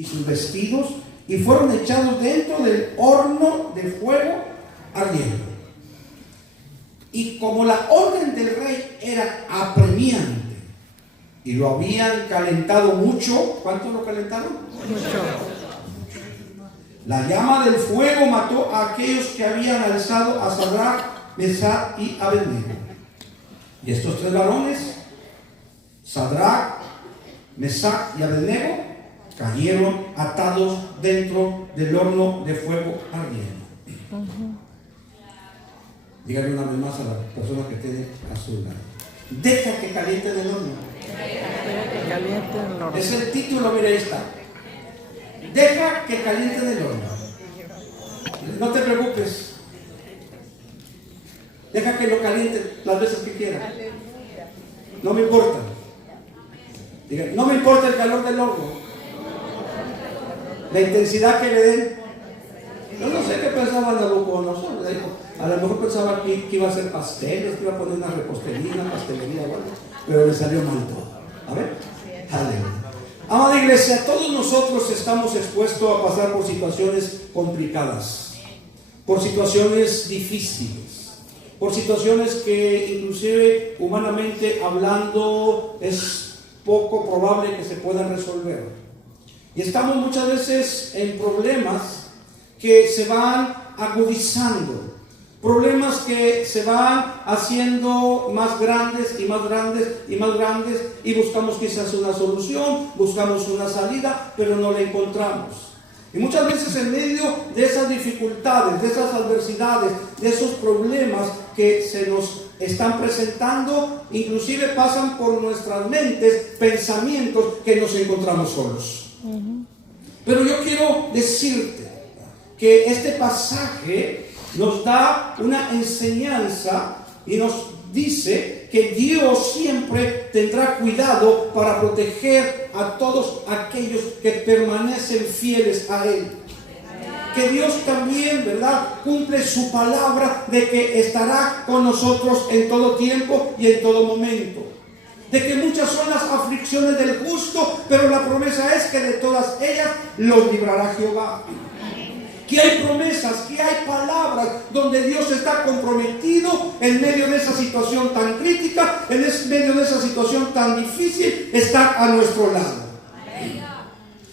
y sus vestidos, y fueron echados dentro del horno de fuego ardiendo. Y como la orden del rey era apremiante y lo habían calentado mucho, ¿cuánto lo calentaron? Mucho. La llama del fuego mató a aquellos que habían alzado a Sadrach, Mesach y Abednego. Y estos tres varones, Sadrach, Mesach y Abednego, cayeron atados dentro del horno de fuego ardiendo. Dígale una vez más a la persona que tiene a su lado: deja que caliente el horno. Es el título, mire, ahí está. Deja que caliente el horno. No te preocupes. Deja que lo caliente las veces que quiera. No me importa. Diga, no me importa el calor del horno, la intensidad que le den. Yo no sé qué pensaba Nabucodonosor. A lo mejor pensaba que iba a hacer pasteles, que iba a poner una repostería, una pastelería, bueno, pero le salió mal todo. A ver, aleluya. Amada iglesia, todos nosotros estamos expuestos a pasar por situaciones complicadas, por situaciones difíciles, por situaciones que inclusive humanamente hablando es poco probable que se puedan resolver. Y estamos muchas veces en problemas que se van agudizando, problemas que se van haciendo más grandes y más grandes y más grandes, y buscamos quizás una solución, buscamos una salida, pero no la encontramos. Y muchas veces en medio de esas dificultades, de esas adversidades, de esos problemas que se nos están presentando, inclusive pasan por nuestras mentes pensamientos que nos encontramos solos. Pero yo quiero decirte que este pasaje nos da una enseñanza y nos dice que Dios siempre tendrá cuidado para proteger a todos aquellos que permanecen fieles a Él. Que Dios también, ¿verdad?, cumple su palabra de que estará con nosotros en todo tiempo y en todo momento. De que muchas son las aflicciones del justo, pero la promesa es que de todas ellas los librará Jehová. Que hay promesas, que hay palabras donde Dios está comprometido en medio de esa situación tan crítica, en medio de esa situación tan difícil, está a nuestro lado.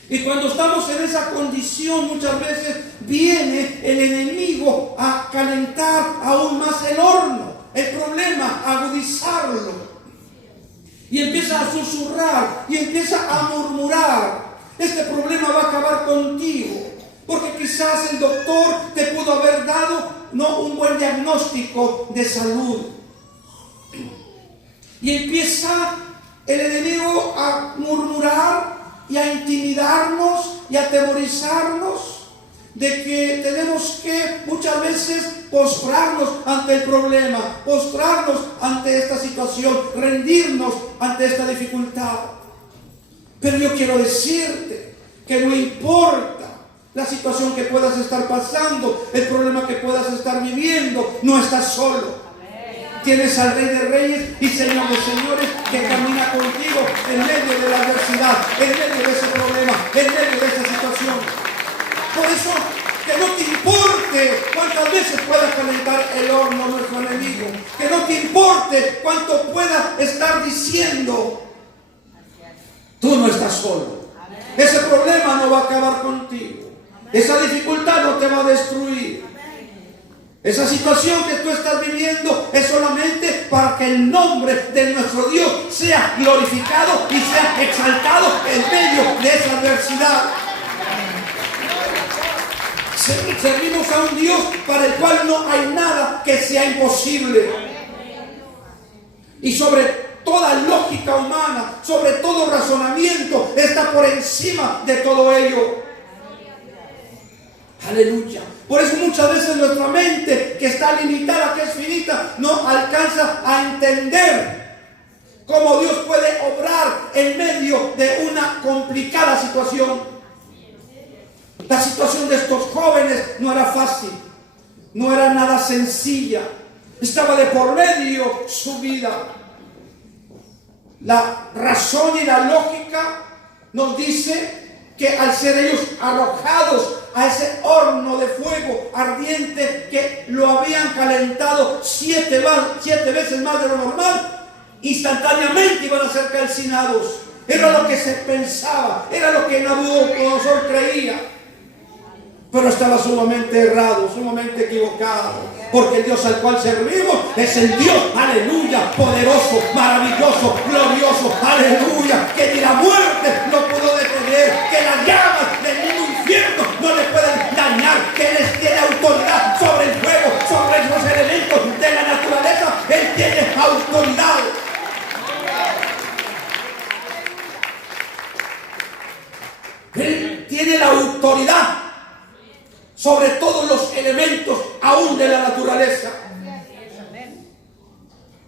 Y cuando estamos en esa condición, muchas veces viene el enemigo a calentar aún más el horno, el problema, a agudizarlo. Y empieza a susurrar y empieza a murmurar: este problema va a acabar contigo. Porque quizás el doctor te pudo haber dado no un buen diagnóstico de salud. Y empieza el enemigo a murmurar y a intimidarnos y a atemorizarnos de que tenemos que muchas veces postrarnos ante el problema, postrarnos ante esta situación, rendirnos ante esta dificultad. Pero yo quiero decirte que no importa la situación que puedas estar pasando, el problema que puedas estar viviendo, no estás solo. Tienes al Rey de Reyes y Señor de Señores que camina contigo en medio de la adversidad, en medio de ese problema, en medio de esa situación. Por eso, que no te importe cuántas veces pueda calentar el horno nuestro enemigo, que no te importe cuánto pueda estar diciendo, tú no estás solo. Ese problema no va a acabar contigo. Esa dificultad no te va a destruir. Esa situación que tú estás viviendo es solamente para que el nombre de nuestro Dios sea glorificado y sea exaltado en medio de esa adversidad. Servimos a un Dios para el cual no hay nada que sea imposible. Y sobre toda lógica humana, sobre todo razonamiento, está por encima de todo ello. Aleluya. Por eso muchas veces nuestra mente, que está limitada, que es finita, no alcanza a entender cómo Dios puede obrar en medio de una complicada situación. La situación de estos jóvenes no era fácil, no era nada sencilla. Estaba de por medio su vida. La razón y la lógica nos dice que al ser ellos arrojados a ese horno de fuego ardiente que lo habían calentado siete veces más de lo normal, instantáneamente iban a ser calcinados. Era lo que se pensaba, era lo que Nabucodonosor creía. Pero estaba sumamente errado, sumamente equivocado. Porque el Dios al cual servimos es el Dios, aleluya, poderoso, maravilloso, glorioso, aleluya, que ni la muerte lo pudo detener, que las llamas del mismo infierno no le pueden dañar, que Él tiene autoridad sobre el fuego, sobre los elementos de la naturaleza. Él tiene autoridad. Él tiene la autoridad sobre todos los elementos aún de la naturaleza.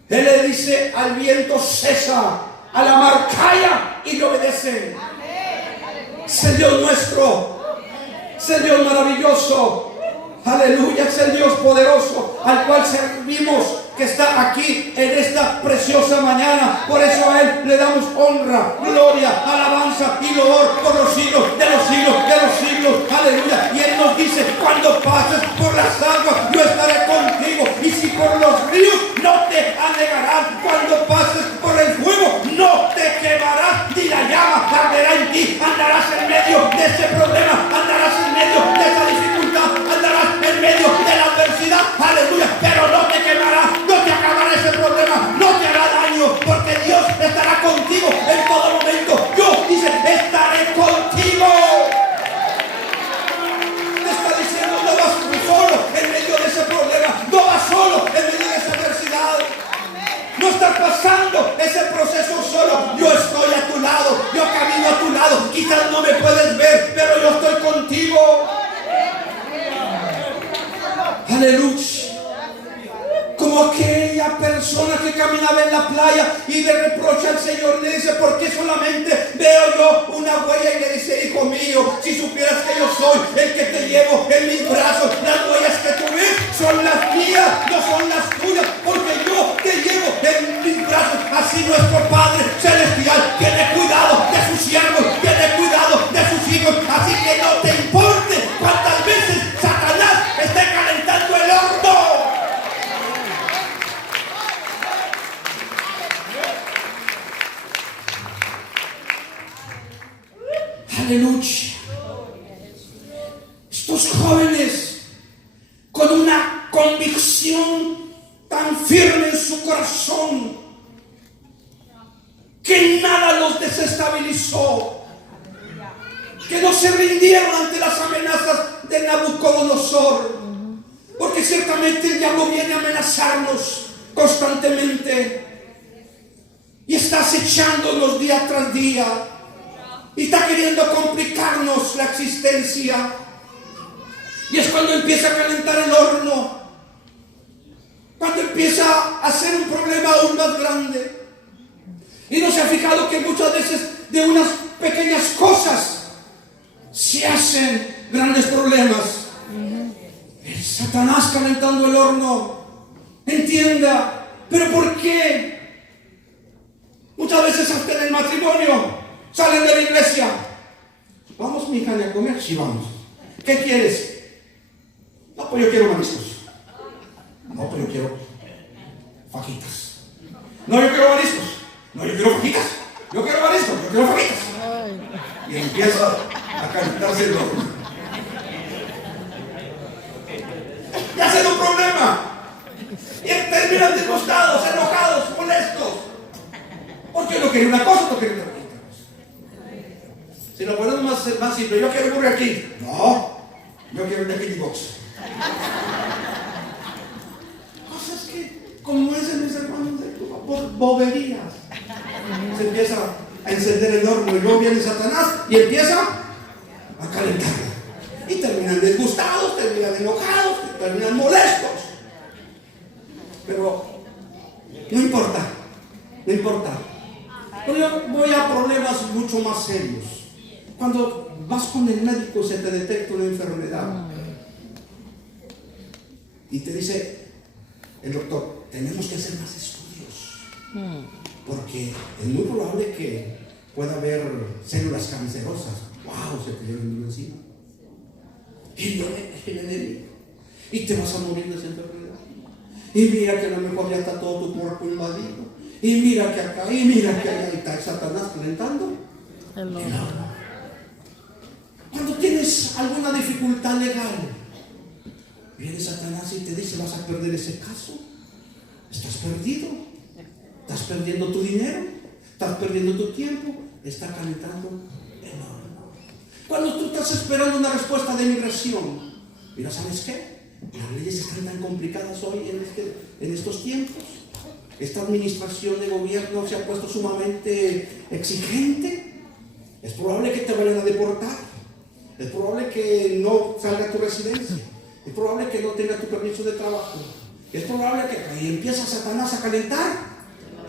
Él le dice al viento cesa, a la mar calla y le obedecen. Es el Dios nuestro, es el Dios maravilloso, aleluya, es el Dios poderoso al cual servimos, que está aquí en esta preciosa mañana. Por eso a Él le damos honra, gloria, alabanza y loor por los siglos de los siglos de los siglos, aleluya. Y Él nos dice: cuando pases por las aguas yo estaré contigo, y si por los ríos no te anegarán. Cuando pases por el fuego no te quemarás, ni la llama arderá en ti. Andarás en medio de ese problema, andarás en medio de esa dificultad, andarás en medio de la adversidad, aleluya, pero no te quemará, no te acabará ese problema, no te hará daño, porque Dios estará contigo en todo momento. Yo, dice, estaré contigo. Te está diciendo: no vas solo en medio de ese problema, no vas solo en medio de esa adversidad, no estás pasando ese proceso solo. Yo estoy a tu lado, yo camino a tu lado. Quizás no me puedes ver, pero yo estoy contigo. Aleluya. Como aquella persona que caminaba en la playa y le reprocha al Señor, le dice: ¿por qué solamente veo yo una huella? Y le dice: hijo mío, si supieras que yo soy el que te llevo en mis brazos, las huellas que tú ves son las mías, no son las tuyas, porque yo te llevo en mis brazos. Así nuestro Padre Celestial tiene cuidado de sus siervos, tiene cuidado de sus hijos. Así que no te importe cuántas veces Satanás esté calentando el horno. Aleluya. Estos jóvenes, con una convicción tan firme en su corazón, que nada los desestabilizó, que no se rindieron ante las amenazas de Nabucodonosor, porque ciertamente el diablo viene a amenazarnos constantemente y está acechándonos día tras día. Y está queriendo complicarnos la existencia. Y es cuando empieza a calentar el horno, cuando empieza a ser un problema aún más grande. Y no se ha fijado que muchas veces de unas pequeñas cosas se hacen grandes problemas. Es Satanás calentando el horno. Entienda. ¿Pero por qué? Muchas veces hasta en el matrimonio salen de la iglesia. Vamos, mi hija, a comer. Sí, vamos. ¿Qué quieres? No, pues yo quiero mariscos. No, pues yo quiero fajitas. No, yo quiero mariscos. No, yo quiero fajitas. Yo quiero mariscos. Yo quiero fajitas. Y empieza a calentarse el horno. Y hacen un problema. Y terminan disgustados, enojados, molestos. Porque no quería una cosa, no quería otra. Si lo ponemos más simple: yo quiero Burger King. No, yo quiero el Infinity Box. Cosas que, como dicen mis hermanos, por boberías. Se empieza a encender el horno y luego viene Satanás y empieza a calentarla. Y terminan disgustados, terminan enojados, terminan molestos. Pero no importa, no importa. Pero yo voy a problemas mucho más serios. Cuando vas con el médico, se te detecta una enfermedad y te dice el doctor: tenemos que hacer más estudios, porque es muy probable que pueda haber células cancerosas. wow, se te viene el mundo encima. Y viene el enemigo. Y te vas a morir de esa enfermedad. Y mira que a lo mejor ya está todo tu cuerpo invadido. Y mira que acá, y mira que allá. Y está Satanás calentando el horno. Cuando tienes alguna dificultad legal, viene Satanás y te dice: vas a perder ese caso. Estás perdido. Estás perdiendo tu dinero. Estás perdiendo tu tiempo. Está calentando el horno. Cuando tú estás esperando una respuesta de migración, mira, ¿sabes qué? Las leyes están tan complicadas hoy en estos tiempos. Esta administración de gobierno se ha puesto sumamente exigente. Es probable que te vayan a deportar. Es probable que no salga tu residencia. Es probable que no tengas tu permiso de trabajo. Es probable que ahí empieza Satanás a calentar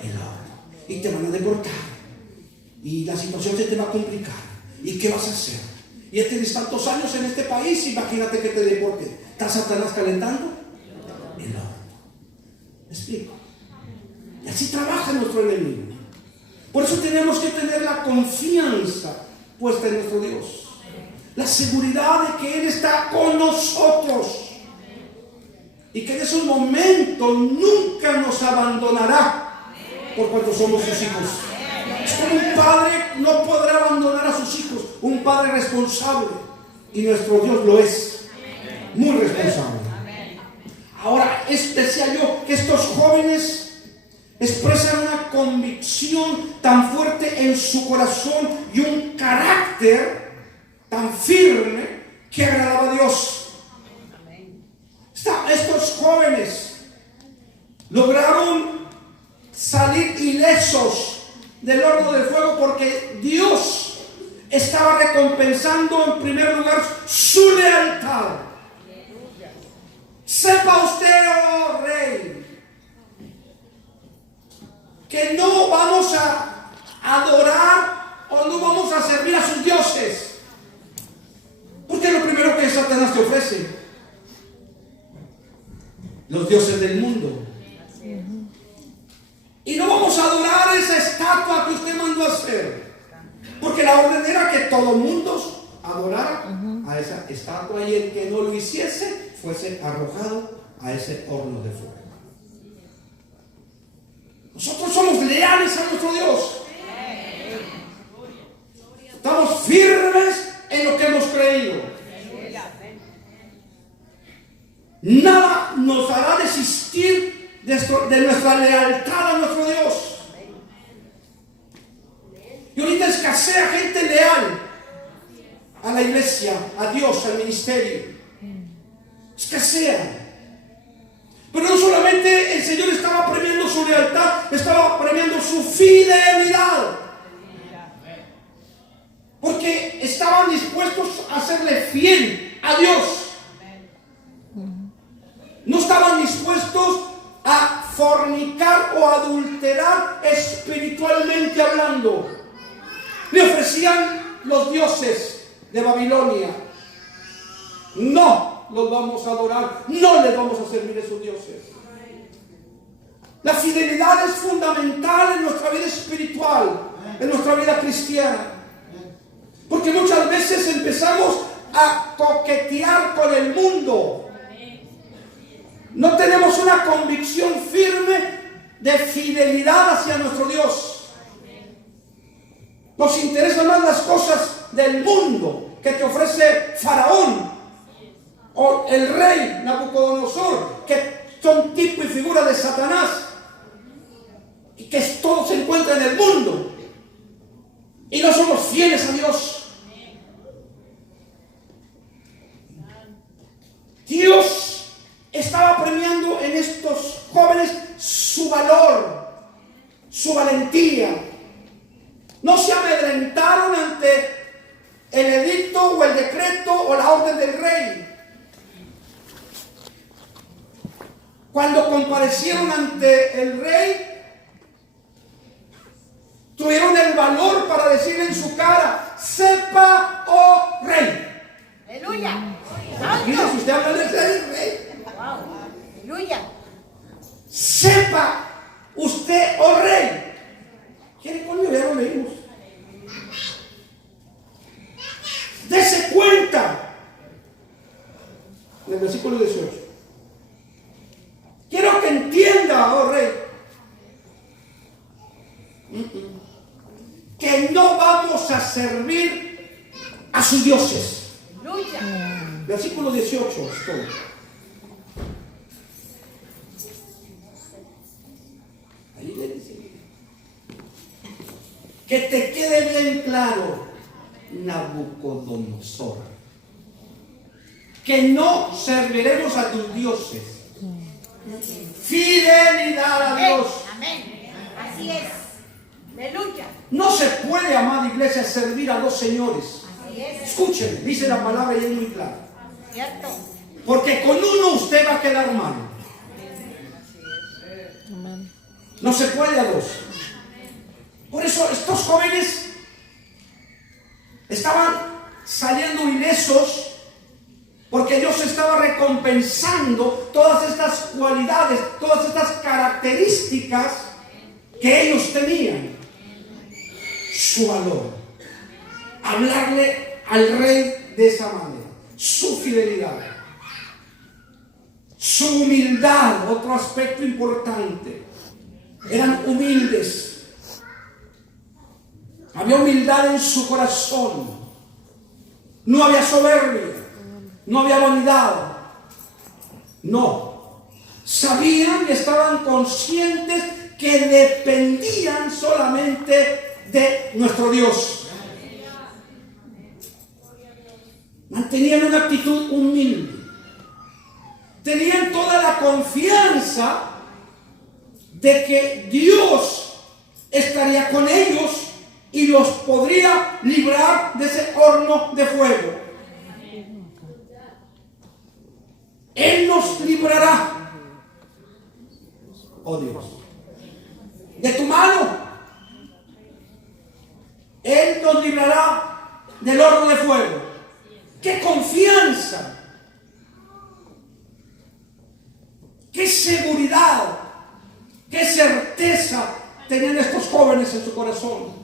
el horno y te van a deportar. Y la situación se te va a complicar. ¿Y qué vas a hacer? Y ya tienes tantos años en este país, imagínate que te deporten. ¿Está Satanás calentando el horno? ¿Me explico? Y así trabaja nuestro enemigo. Por eso tenemos que tener la confianza puesta en nuestro Dios. La seguridad de que Él está con nosotros. Y que en esos momentos nunca nos abandonará por cuanto somos sus hijos. Es como un padre no podrá abandonar a sus hijos. Un padre responsable. Y nuestro Dios lo es. Muy responsable. Ahora, decía yo que estos jóvenes expresan una convicción tan fuerte en su corazón y un carácter tan firme que agradaba a Dios. Estos jóvenes lograron salir ilesos del horno de fuego porque Dios estaba recompensando en primer lugar su lealtad. Sepa usted, oh rey, que no vamos a adorar o no vamos a servir a sus dioses, porque es lo primero que Satanás te ofrece. Los dioses del mundo. Y no vamos a adorar esa estatua que usted mandó a hacer, porque la orden era que todo mundo adorara a esa estatua, y el que no lo hiciese fuese arrojado a ese horno de fuego. Nosotros somos leales a nuestro Dios. Estamos firmes en lo que hemos creído. Nada nos hará desistir de nuestra lealtad a nuestro Dios. Y ahorita escasea gente leal a la iglesia, a Dios, al ministerio. Escasea. Pero no solamente el Señor estaba premiando su lealtad, estaba premiando su fidelidad. Porque estaban dispuestos a serle fiel a Dios. No estaban dispuestos a fornicar o adulterar espiritualmente hablando. Le ofrecían los dioses de Babilonia. No los vamos a adorar, no les vamos a servir a esos dioses. La fidelidad es fundamental en nuestra vida espiritual, en nuestra vida cristiana. Porque muchas veces empezamos a coquetear con el mundo. No tenemos una convicción firme de fidelidad hacia nuestro Dios. Nos interesan más las cosas del mundo que te ofrece Faraón o el rey Nabucodonosor, que son tipo y figura de Satanás, y que todo se encuentra en el mundo, y no somos fieles a Dios. Dios estaba premiando en estos jóvenes su valor, su valentía. No se amedrentaron ante el edicto o el decreto o la orden del rey. Cuando comparecieron ante el rey, tuvieron el valor para decirle en su cara: sepa, oh rey. Aleluya. Imagínese usted hablar del rey. Wow. Aleluya. Sepa usted, oh rey. ¿Quiere conmigo? Ya lo leímos. en el versículo 18. Quiero que entienda, oh rey, que no vamos a servir a sus dioses. Aleluya. Versículo 18 es todo. Ahí le dice que te quede bien claro, Nabucodonosor, que no serviremos a tus dioses. Fidelidad a Amén. Dios. Amén. Así es. Aleluya. No se puede, amada iglesia, servir a dos señores. Así es. Escúchenme, dice la palabra y es muy clara. Cierto. Porque con uno usted va a quedar mal. No se puede a dos. Por eso estos jóvenes estaban saliendo ilesos, porque Dios estaba recompensando todas estas cualidades, todas estas características que ellos tenían. Su valor, hablarle al rey de esa manera, su fidelidad, su humildad, otro aspecto importante. Eran humildes. Había humildad en su corazón. No había soberbia. No había vanidad. No. Sabían y estaban conscientes que dependían solamente de nuestro Dios. Mantenían una actitud humilde. Tenían toda la confianza de que Dios estaría con ellos y los podría librar de ese horno de fuego. Él nos librará, oh Dios, de tu mano. Él nos librará del horno de fuego. ¡Qué confianza! ¡Qué seguridad! ¡Qué certeza tenían estos jóvenes en su corazón!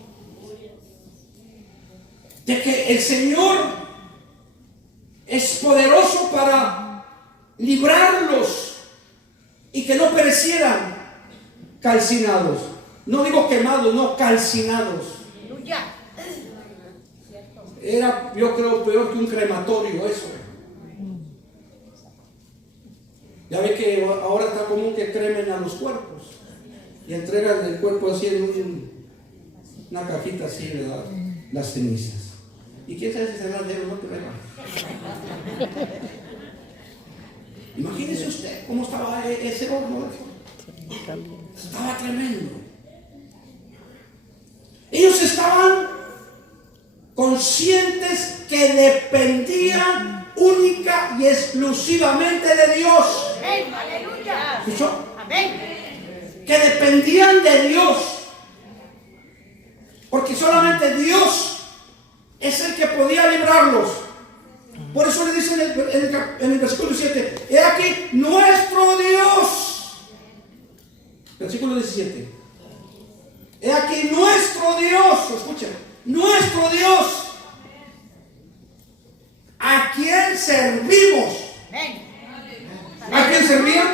De que el Señor es poderoso para librarlos y que no perecieran calcinados. No digo quemados, no, calcinados. Aleluya. Era, yo creo, peor que un crematorio eso. Ya ve que ahora está común que cremen a los cuerpos y entregan el cuerpo así en una cajita así, ¿verdad? Las cenizas. ¿Y quién sabe si será de él o no? Imagínese usted cómo estaba ese horno. Estaba tremendo. Ellos estaban conscientes que dependían única y exclusivamente de Dios. Amén. Aleluya. ¿Escuchó? Amén. Que dependían de Dios. Porque solamente Dios es el que podía librarlos. Por eso le dice en el versículo 7: he aquí nuestro Dios. Versículo 17: he aquí nuestro Dios. Escuchen, nuestro Dios, a quien servimos. Amén. ¿A quién servían?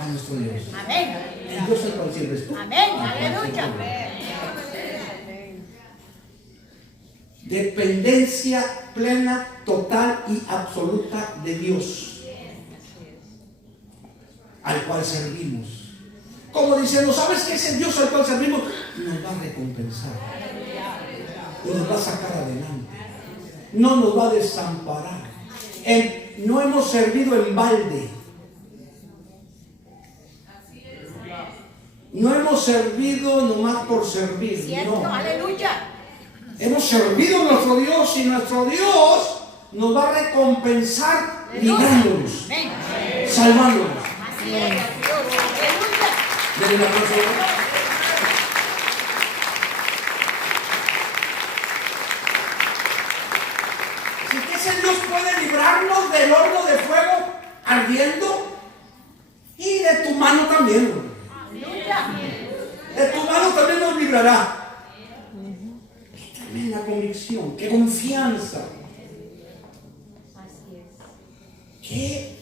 A nuestro Dios. Amén. El Dios al cual sirves tú. Amén. Aleluya. Dependencia plena, total y absoluta de Dios, al cual servimos. Como diciendo, ¿sabes qué es el Dios al cual servimos? Nos va a recompensar y nos va a sacar adelante, no nos va a desamparar. No hemos servido en balde, no hemos servido nomás por servir. Cierto. No. Aleluya. Hemos servido a nuestro Dios y nuestro Dios nos va a recompensar librándonos, Amén. salvándonos. Así es. Aleluya. Denle un aplauso. Si que ese Dios puede librarnos del horno de fuego ardiendo y de tu mano también. Aleluya. De tu mano también nos librará. Qué tremenda convicción, qué confianza. ¿qué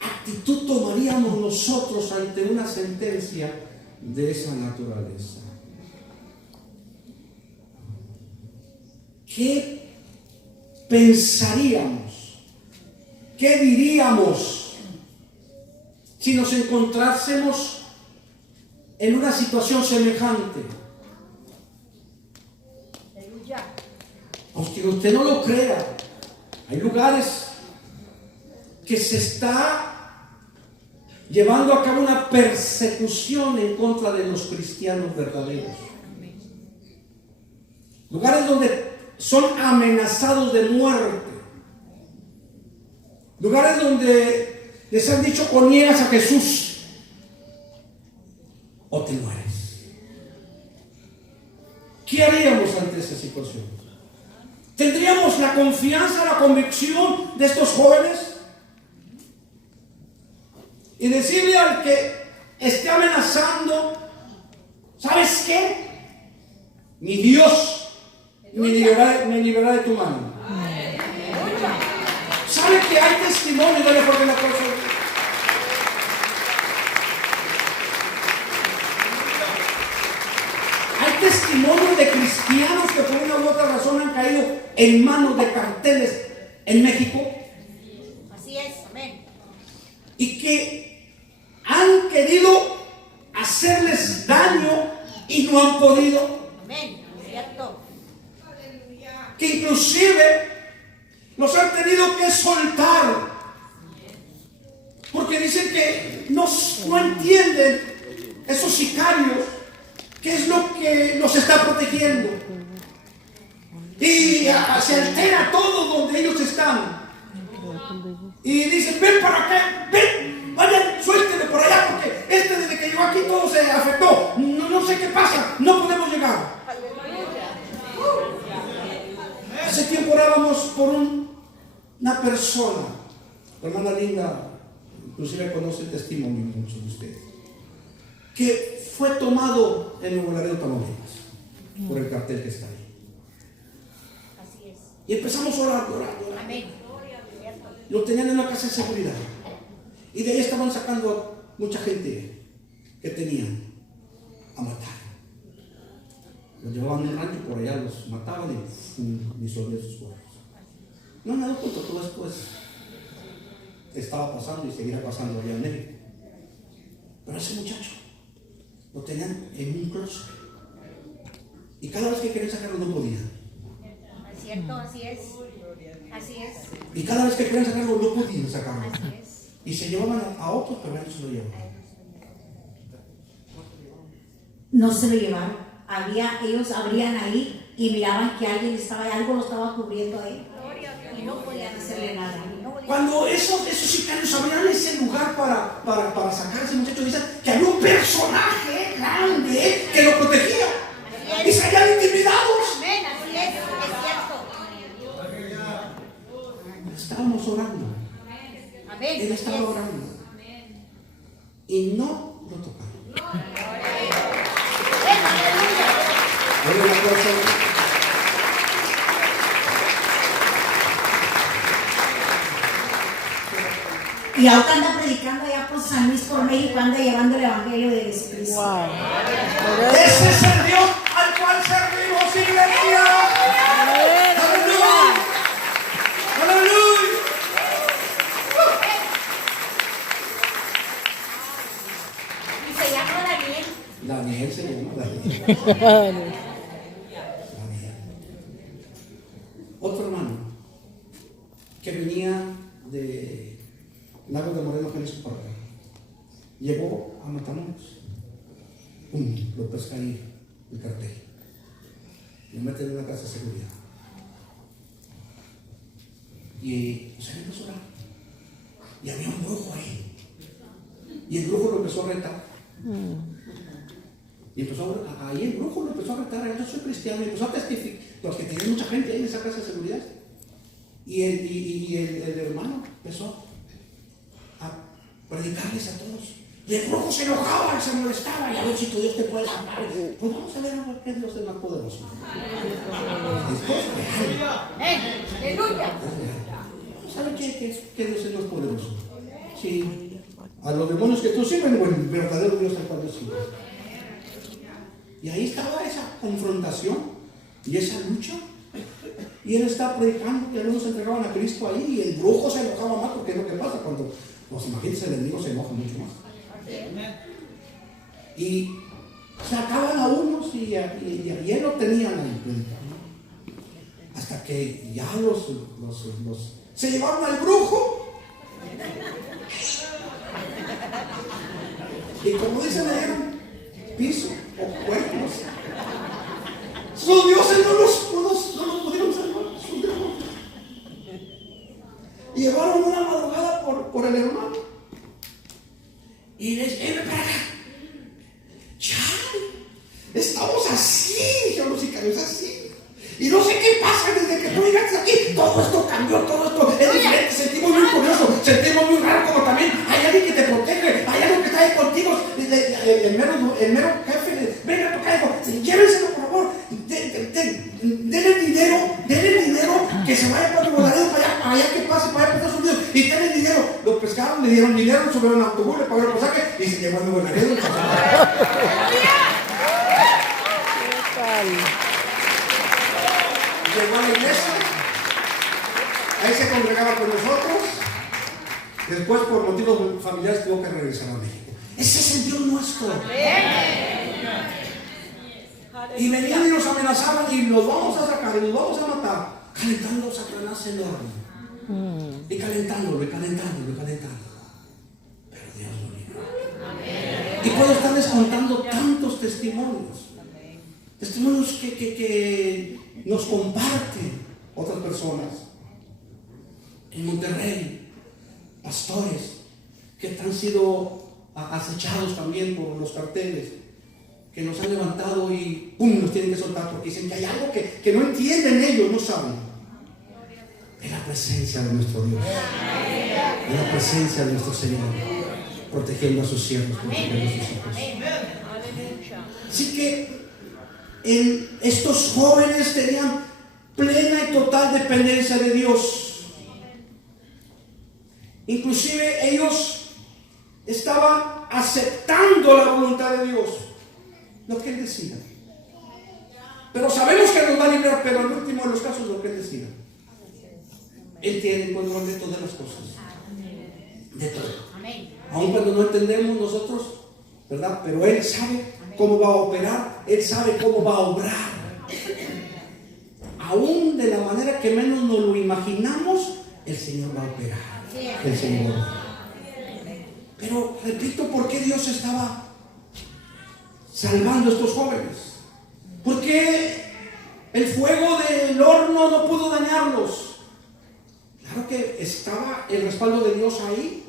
actitud tomaríamos nosotros ante una sentencia de esa naturaleza? ¿Qué pensaríamos? ¿Qué diríamos si nos encontrásemos en una situación semejante? Aleluya. Aunque usted no lo crea, hay lugares que se está llevando a cabo una persecución en contra de los cristianos verdaderos. Lugares donde son amenazados de muerte. Lugares donde les han dicho: o niegas a Jesús o te mueres. ¿Qué haríamos ante esa situación? ¿Tendríamos la confianza, la convicción de estos jóvenes? Y decirle al que esté amenazando: ¿sabes qué? Mi Dios me librará de tu mano. ¿Sabe que hay testimonio? Dale por la cosa. Hay testimonios de cristianos que por una u otra razón han caído en manos de carteles en México. Así es, amén. Y que han querido hacerles daño y no han podido. Amén, cierto. Que inclusive los han tenido que soltar, porque dicen que no entienden esos sicarios qué es lo que los está protegiendo, y se altera todo donde ellos están, y dicen: ven para acá, ven, vayan, suéltenle por allá, porque desde que llegó aquí todo se afectó, no sé qué pasa, no podemos llegar. Hace tiempo orábamos por una persona, la hermana Linda, inclusive conoce el testimonio de muchos de ustedes, que fue tomado en Nuevo Laredo, Tamaulipas, por el cartel que está ahí. Así es. Y empezamos a orar. Amén. Cierto. Lo tenían en una casa de seguridad. Y de ahí estaban sacando a mucha gente que tenían a matar. Los llevaban a un rancho, por allá los mataban y disolvían sus cuerpos. No han dado cuenta, todo esto estaba pasando y seguirá pasando allá en México. Pero ese muchacho lo tenían en un closet. Y cada vez que querían sacarlo no podían. Es cierto, así es. Así es. Y cada vez que querían sacarlo no podían sacarlo. Así es. Y se llevaban a otros, pero ellos se lo llevaban. No se lo llevaron. Ellos abrían ahí y miraban que algo lo estaba cubriendo a él. Y no podían hacerle nada. Cuando esos sicarios abrían ese lugar para sacar a ese muchacho, dicen que había un personaje grande que lo protegía. Y se habían intimidados. Amén, así es cierto. Estábamos orando. Amén. Él estaba orando. Y no lo tocaron. Oye, la cosa. Y ahora anda predicando allá por San Luis, por México, anda llevando el Evangelio de Jesucristo. Wow. Ese es el Dios al cual servimos, iglesia. Aleluya. Aleluya. Y se llama Daniel. Daniel se llama Daniel. Otro hermano que venía de Lago de Moreno, Jalisco, para acá, llegó a Matamoros. ¡Pum! Lo pesca ahí el cartel. Lo meten en una casa de seguridad. Y se empezó a orar. Y había un brujo ahí. Y el brujo lo empezó a retar. Y empezó ahí el brujo lo empezó a retar: yo soy cristiano. Y empezó a testificar, porque tenía mucha gente ahí en esa casa de seguridad. Y el hermano empezó a predicarles a todos. Y el brujo se enojaba, se molestaba: y a ver si tu Dios te puede salvar. Pues vamos a ver a qué Dios es más poderoso. Amén. Aleluya. Vamos ¿Saben que Dios es más poderoso? Sí. A los demonios que tú sirven, o el verdadero Dios al cual yo sirvo. Y ahí estaba esa confrontación y esa lucha. Y él estaba predicando que algunos se entregaban a Cristo ahí y el brujo se enojaba más, porque es lo que pasa cuando, pues imagínense, el enemigo se enoja mucho más. Y sacaban a unos y él lo tenían ahí predicando. Hasta que ya se llevaron al brujo. Y como dicen, eran piso o cuernos. Sus dioses no los pudieron salvar. Sus demonios. Y llevaron una madrugada por el hermano. Y les dije, para acá. Chale, estamos así, dijeron los sicarios, así. Y no sé qué pasa desde que tú llegaste aquí. Todo esto cambió, todo esto es diferente. Sentimos muy curioso, sentimos muy raro, como también hay alguien que te protege, hay algo que está ahí contigo. El mero jefe, venga a tocar, llévenselo por favor. Denle dinero, que se vaya para otro Laredo, para allá que pase, para allá para Estados Unidos. Y denle dinero. Lo pescaron, le dieron dinero, subieron al autobús, le pagaron el pasaje y se llevó a Nuevo Laredo. Llegó a la iglesia, ahí se congregaba con nosotros. Después, por motivos familiares, tuvo que regresar a México. Ese es el Dios nuestro. Y venían y nos amenazaban y los vamos a sacar y los vamos a matar, calentando Satanás el horno. Y calentándolo. Pero Dios lo libró. Y puedo estarles contando tantos testimonios. Testimonios que nos comparten otras personas. En Monterrey, pastores que han sido acechados también por los carteles, que nos han levantado y ¡pum!, nos tienen que soltar porque dicen que hay algo que no entienden ellos, no saben. Es la presencia de nuestro Dios, es la presencia de nuestro Señor, protegiendo a sus siervos, protegiendo a sus hijos. Así que estos jóvenes tenían plena y total dependencia de Dios. Inclusive ellos estaban aceptando la voluntad de Dios, lo que Él decida. Pero sabemos que nos va a librar, pero en el último de los casos, lo que Él decida. Él tiene el control de todas las cosas, de todo. Aun cuando no entendemos nosotros, ¿verdad? Pero Él sabe cómo va a operar, Él sabe cómo va a obrar. Aún de la manera que menos nos lo imaginamos, el Señor va a operar. El Señor. Pero repito, ¿por qué Dios estaba salvando a estos jóvenes? ¿Por qué el fuego del horno no pudo dañarlos? Claro que estaba el respaldo de Dios ahí,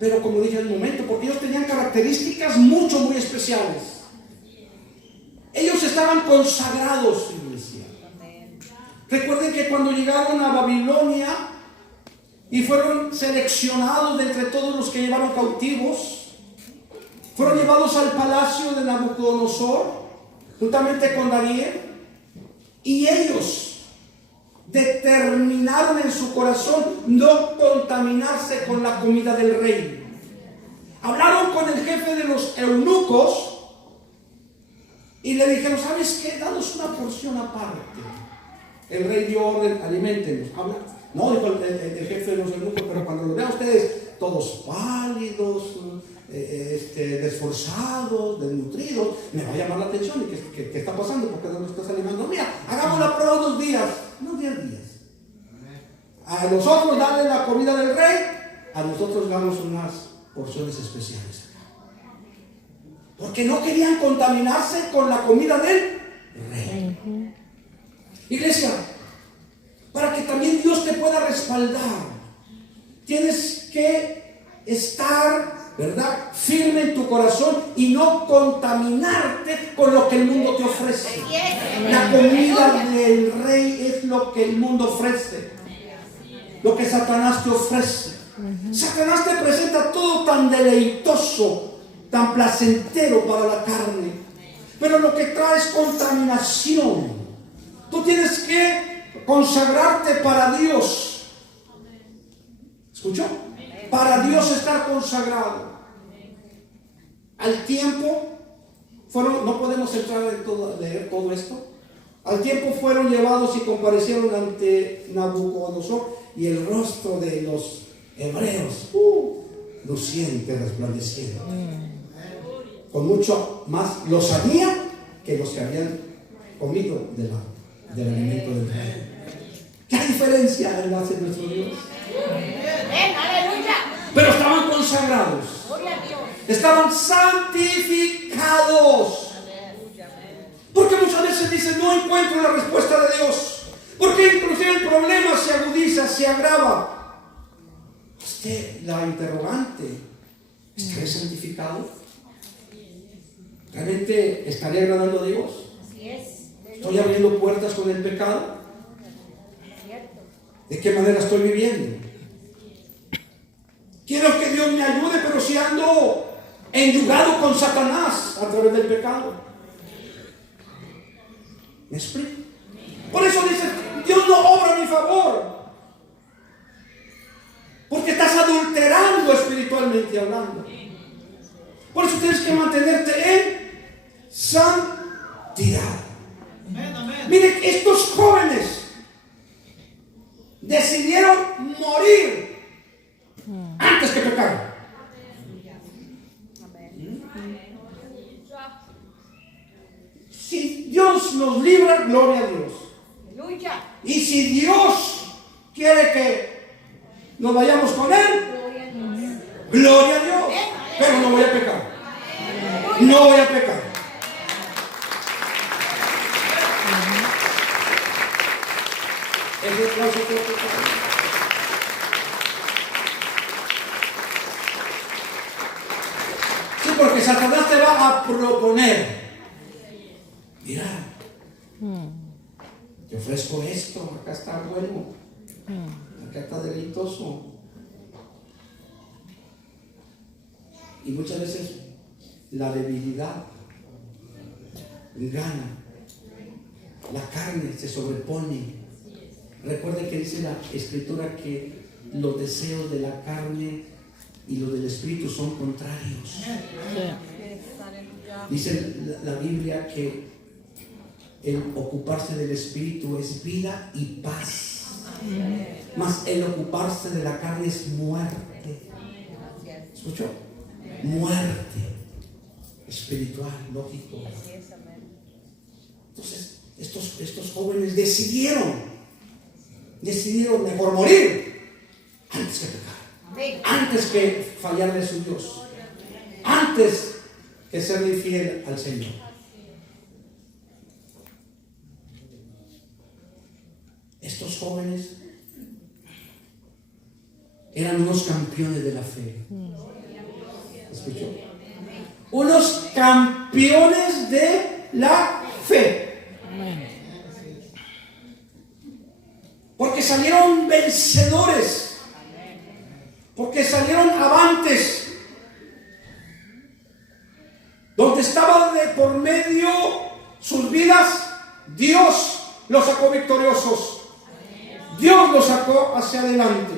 pero como dije en un momento, porque ellos tenían características muy especiales. Ellos estaban consagrados, iglesia. Recuerden que cuando llegaron a Babilonia y fueron seleccionados de entre todos los que llevaron cautivos, fueron llevados al palacio de Nabucodonosor, juntamente con Daniel, y ellos determinaron en su corazón no contaminarse con la comida del rey. Hablaron con el jefe de los eunucos y le dijeron, ¿sabes qué? Danos una porción aparte. El rey dio orden, aliméntenos. No, dijo el jefe de los eunucos, pero cuando los vean ustedes todos pálidos, desforzados, desnutridos, me va a llamar la atención. ¿Y qué está pasando? ¿Por qué no lo estás animando? Mira, hagamos la prueba unos días, unos 10 días. A nosotros darle la comida del rey, a nosotros damos unas porciones especiales. Porque no querían contaminarse con la comida del rey. Iglesia, para que también Dios te pueda respaldar, tienes que estar, ¿verdad?, firme en tu corazón y no contaminarte con lo que el mundo te ofrece. La comida del rey es lo que el mundo ofrece, lo que Satanás te ofrece. Satanás te presenta todo tan deleitoso, tan placentero para la carne, pero lo que trae es contaminación. Tú tienes que consagrarte para Dios. ¿Escuchó? Para Dios estar consagrado. Al tiempo fueron, no podemos entrar en leer todo esto. Al tiempo fueron llevados y comparecieron ante Nabucodonosor, y el rostro de los hebreos luciente, resplandeciente, con mucho más lozanía que los que habían comido del alimento del rey. ¿Qué diferencia hace nuestro Dios? ¡Aleluya! Pero estaban consagrados, ¡Gloria a Dios! estaban santificados. Porque muchas veces dicen, no encuentro la respuesta de Dios. Porque inclusive el problema se agudiza, se agrava. Usted, la interrogante, ¿estaré santificado? ¿Realmente estaré agradando a Dios? Así es. ¿Estoy abriendo puertas con el pecado? Cierto. ¿De qué manera estoy viviendo? Quiero que Dios me ayude, pero si ando enyugado con Satanás a través del pecado. ¿Me explico? Por eso dice, Dios no obra a mi favor. Porque estás adulterando espiritualmente hablando. Por eso tienes que mantenerte en santidad. Miren, estos jóvenes decidieron morir antes que pecar. Si Dios nos libra, gloria a Dios. ¡Aleluya! Y si Dios quiere que nos vayamos con Él, ¡Gloria a Dios! gloria a Dios. Pero no voy a pecar. No voy a pecar. Ese aplauso que sí, porque Satanás te va a proponer. Mira, te ofrezco esto, acá está bueno, acá está deleitoso. Y muchas veces la debilidad gana, la carne se sobrepone. Recuerden que dice la Escritura que los deseos de la carne y los del Espíritu son contrarios. Dice la Biblia que el ocuparse del Espíritu es vida y paz, mas el ocuparse de la carne es muerte. ¿Escuchó? Muerte espiritual, lógico. Entonces, estos jóvenes decidieron mejor morir antes que pecar, antes que fallarle a su Dios, antes que serle infiel al Señor. Estos jóvenes eran unos campeones de la fe. ¿Escuchó? Unos campeones de la fe. Porque salieron vencedores. Porque salieron avantes. Donde estaba de por medio sus vidas, Dios los sacó victoriosos. Dios los sacó hacia adelante.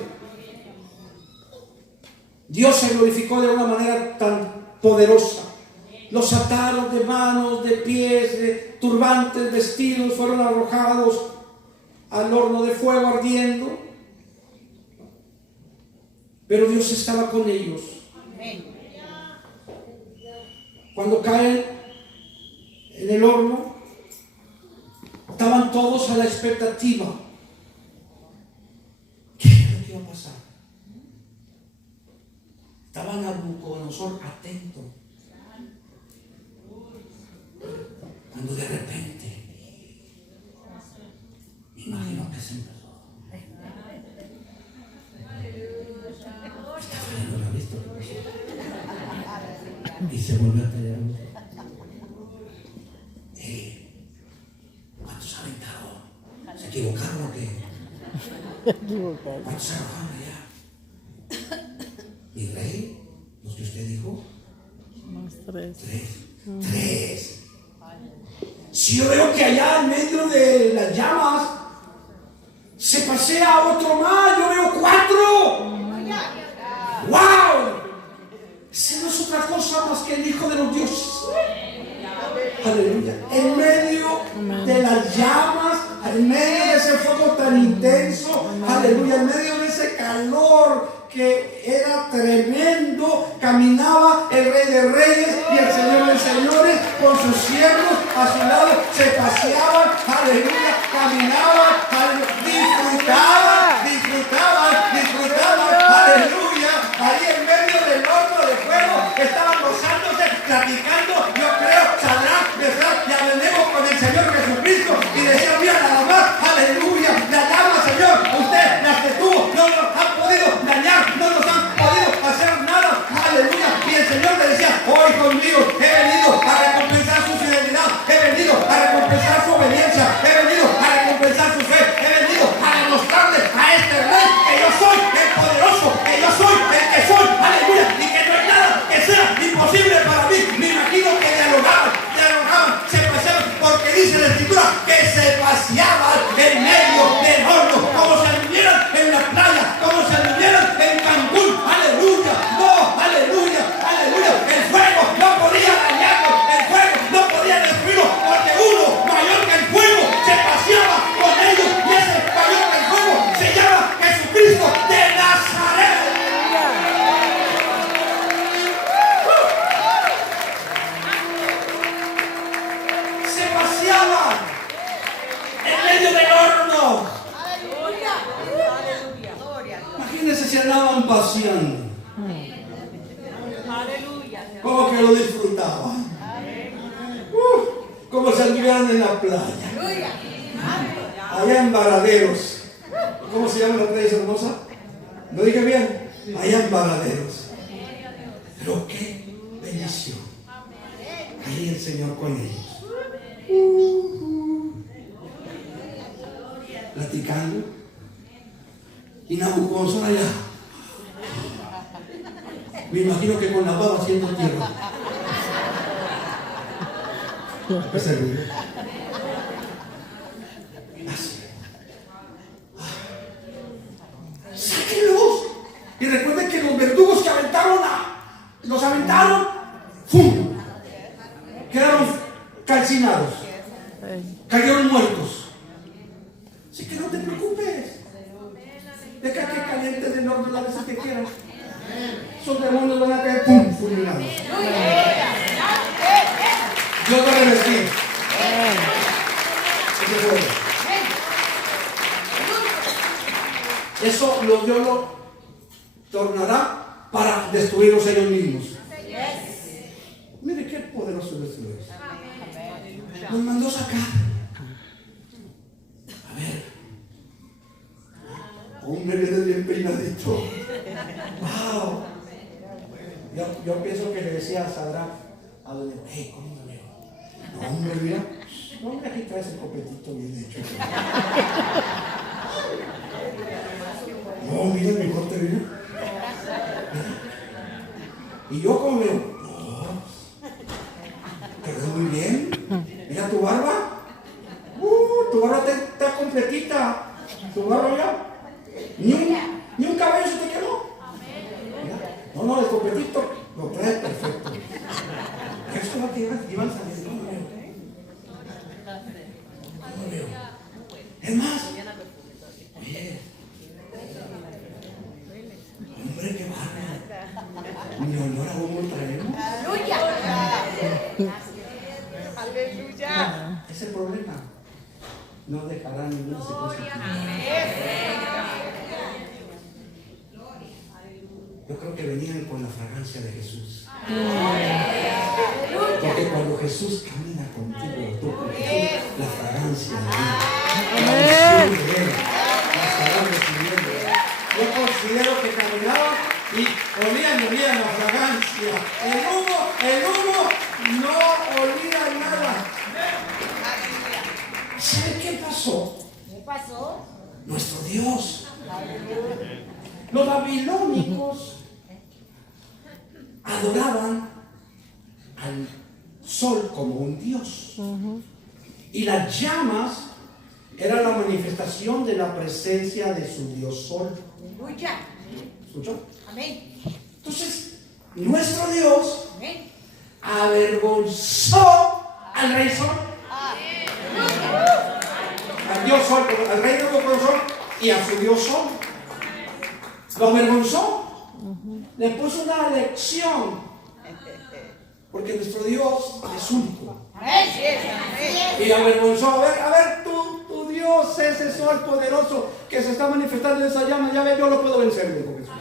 Dios se glorificó de una manera tan poderosa. Los ataron de manos, de pies, de turbantes, vestidos, fueron arrojados al horno de fuego ardiendo. Pero Dios estaba con ellos. Cuando caen en el horno, estaban todos a la expectativa. ¿Qué es lo que iba a pasar? Estaba Nabucodonosor atento. Cuando de repente, me imagino que se empezó. Está frío, ¿lo has visto? Y se volvió a tallar. ¿Cuántos aventaron? ¿Se equivocaron o qué? ¿Cuántos se arrojaron allá? ¿Mi rey? ¿Los que usted dijo? Tres. Si yo veo que allá en medio de las llamas se pasea otro más, yo veo 4. intenso, aleluya, en medio de ese calor que era tremendo, caminaba el Rey de Reyes y el Señor de Señores con sus siervos a su lado, se paseaban, aleluya, caminaban, disfrutaban, aleluya, ahí en medio del horno de fuego, estaban gozándose, platicando, yo creo, Sadrach, Mesach y Abednego con el Señor Jesucristo, y decían, mira nada más, aleluya, la llama, Señor, usted las que tuvo, no nos han podido dañar, no nos han podido hacer nada, aleluya, y el Señor le decía, hoy conmigo he venido a recompensar su fidelidad, he venido a recompensar su obediencia, he venido a recompensar su fe, he venido a demostrarle a este rey que yo soy el poderoso, que yo soy el que soy, aleluya, y que no hay nada que sea imposible para mí. Me imagino que dialogaban, se paseaban, porque dice la Escritura que se paseaban en medio del horno, como si anduvieran en la playa, como si anduvieran en Cancún, aleluya, no, aleluya, el fuego no podía dañarlo, el fuego no podía destruirlo, porque uno mayor que el fuego se paseaba con ellos, y ese mayor que el fuego se llama Jesucristo de Nazaret. Se paseaban en medio del horno. Imagínense si andaban paseando. Como que lo disfrutaban. Como si anduvieran en la playa. Allá en Varaderos. ¿Cómo se llama la playa hermosa? ¿Lo dije bien? Allá en Varaderos. Pero qué bendición. Ahí el Señor con ellos. Platicando. Y Nabucodonosor allá. Me imagino que con la baba haciendo tierra. Ese ruido. Así. ¡Sáquenlos! Y recuerden que los verdugos que los aventaron, ¡fum! Quedaron calcinados. Cayeron muertos. Así que no te preocupes. Deja que calientes del horno las veces que quieras. Esos demonios van a caer, ¡pum!, fulminados. Dios va a revestir. Eso Dios lo tornará para destruirlos ellos mismos. Mire qué poderoso es Dios. Nos mandó sacar. A ver. Hombre, viene bien peinadito. Wow. Yo pienso que le decía a Sadrach, hey, ¿cómo me veo? No, hombre, mira. No, hombre, aquí traes el copetito bien hecho. No, mira, mi corte, mira. Y yo como veo, no, te ves muy bien. Mira tu barba. Tu barba está completita. Tu barba, mira. Ni un cabello se te quedó. Mira. No, el copetito lo trae perfecto. Eso va que iban saliendo. ¿Cómo veo? Es más, oye, hombre, qué bárbaro. Mi olor a humo traemos. Aleluya. Ese problema no dejará ninguna secuencia. Yo creo que venían con la fragancia de Jesús. Porque cuando Jesús camina contigo, tú con Jesús, la fragancia de Él, la estarán recibiendo. Yo considero que caminaban y olían la fragancia. El humo no olía nada. ¿Sabe qué pasó? ¿Qué pasó? Nuestro Dios. Los babilónicos adoraban al sol como un dios. Y las llamas eran la manifestación de la presencia de su dios sol. Aleluya. ¿Escuchó? Amén. Entonces, nuestro Dios Amén. avergonzó al rey sol. Al dios sol, al rey Nabucodonosor, y a su Dios Sol. Lo avergonzó. Le puso una lección. Porque nuestro Dios es único. Y avergonzó. A ver, tu Dios, ese sol poderoso que se está manifestando en esa llama, ya ve, yo lo puedo vencer, dijo Jesús.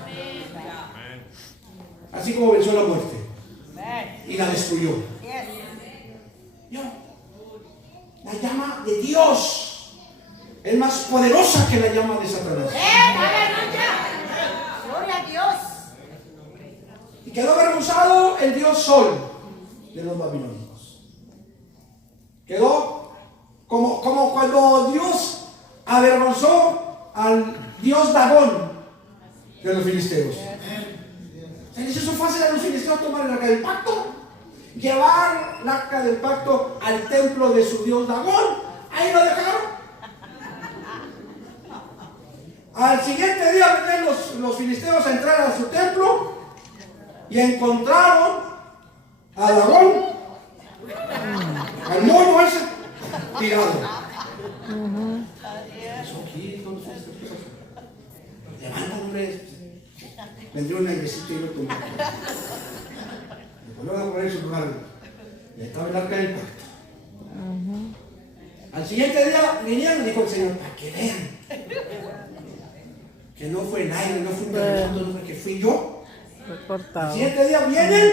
Así como venció la muerte y la destruyó. La llama de Dios es más poderosa que la llama de Satanás. Gloria a Dios. Y quedó avergonzado el Dios Sol de los babilónicos. Quedó como cuando Dios avergonzó al Dios Dagón de los filisteos. Se les hizo fácil a los filisteos tomar el arca del pacto, llevar el arca del pacto al templo de su Dios Dagón. Ahí lo dejaron. Al siguiente día venían los filisteos a entrar a su templo y encontraron a Dagón, al mono ese, tirado. Eso aquí, ¿dónde fue esto? ¿Qué pasó? Levanta, hombre. Vendría un airecito y lo tomó. Le volvió a poner en su lugar. Y estaba el arca del pacto. Al siguiente día vinieron y dijo el Señor, para que vean que no fue el aire, no fue un terremoto, no fue que fui yo. Al siguiente día vienen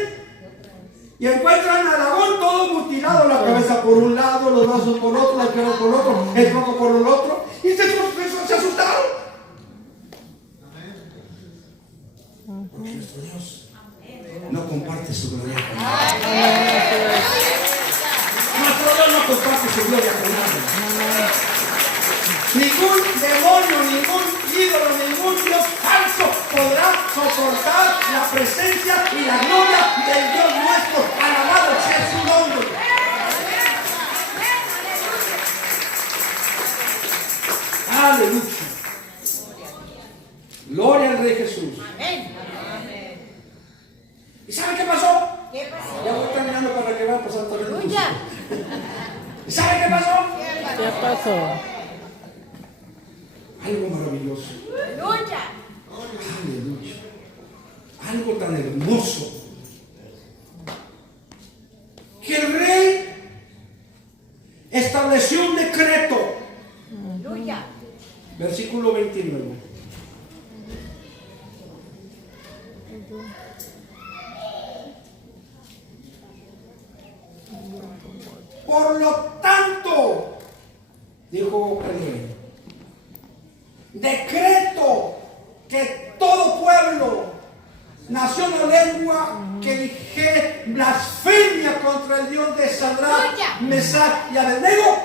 y encuentran a Dagón todo mutilado, la cabeza por un lado, los brazos por otro, las piernas por otro, el tronco por el otro, y se asustaron. Porque nuestro Dios no comparte su gloria con nadie. Nuestro Dios no comparte su gloria con nadie. Ningún demonio, ningún ídolo, ningún Dios falso podrá soportar la presencia y la gloria del Dios nuestro. Alabado sea su nombre. Aleluya. Gloria al Rey Jesús. ¿Y sabe qué pasó? ¿Qué pasó? Ya voy terminando para que vean pasar todo el mundo. ¿Y sabe qué pasó? ¿Qué pasó? Algo maravilloso. Aleluya. Aleluya. Algo tan hermoso. Que el rey estableció un decreto. Aleluya. Versículo 29. Por lo tanto, dijo el rey, decreto que todo pueblo, nación o lengua que dijere blasfemia contra el Dios de Sadrach, Mesach y Abednego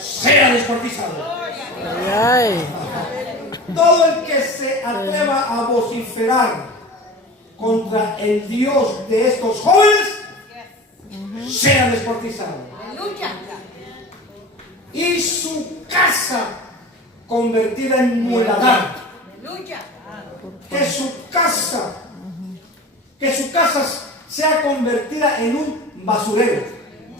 sea descuartizado. Todo el que se atreva a vociferar contra el Dios de estos jóvenes sea descuartizado. Aleluya. Y su casa convertida en muladar. Aleluya. Que su casa sea convertida en un basurero.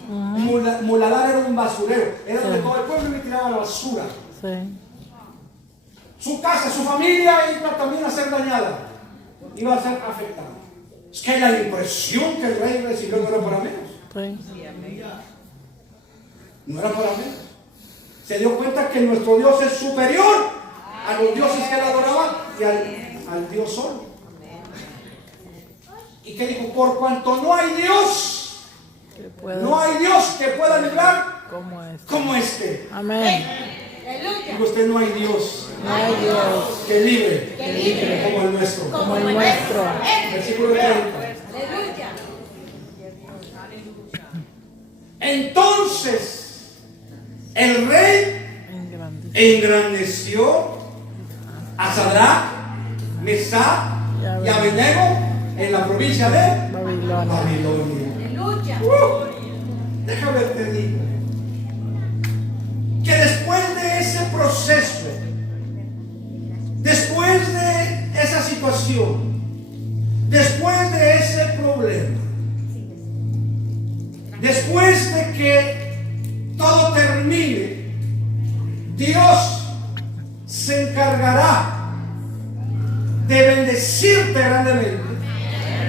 Muladar era un basurero, era donde todo el pueblo le tiraba la basura. Su casa, su familia iba también a ser dañada, iba a ser afectada. Es que la impresión que el rey recibió no era para menos. No era para menos. Se dio cuenta que nuestro Dios es superior a los dioses que él adoraba y al Dios Sol. Y que dijo, por cuanto no hay Dios, no hay Dios que pueda librar como este. Amén. Aleluya. Digo usted, no hay Dios No hay Dios que libre como el nuestro. como el nuestro. Versículo 30. Aleluya. Entonces el rey engrandeció a Sadrach, Mesach y Abednego en la provincia de Babilonia. Babilonia. Aleluya. Déjame te digo que después de ese proceso, después de esa situación, después de ese problema, después de que todo termine, Dios se encargará de bendecirte grandemente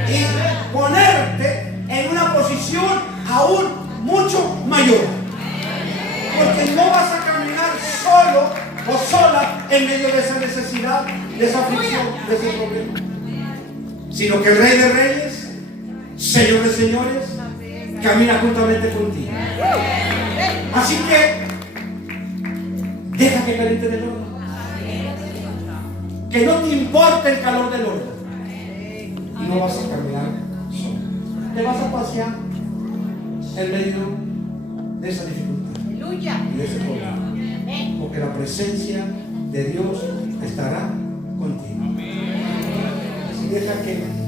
y ponerte en una posición aún mucho mayor. Porque no vas a caminar solo o sola en medio de esa necesidad, de esa aflicción, de ese problema, sino que el Rey de Reyes, Señor de Señores, camina juntamente contigo. Así que deja que caliente del horno, que no te importe el calor del horno, y no vas a caminar solo. Te vas a pasear en medio de esa dificultad y de ese problema, porque la presencia de Dios estará contigo. Así deja que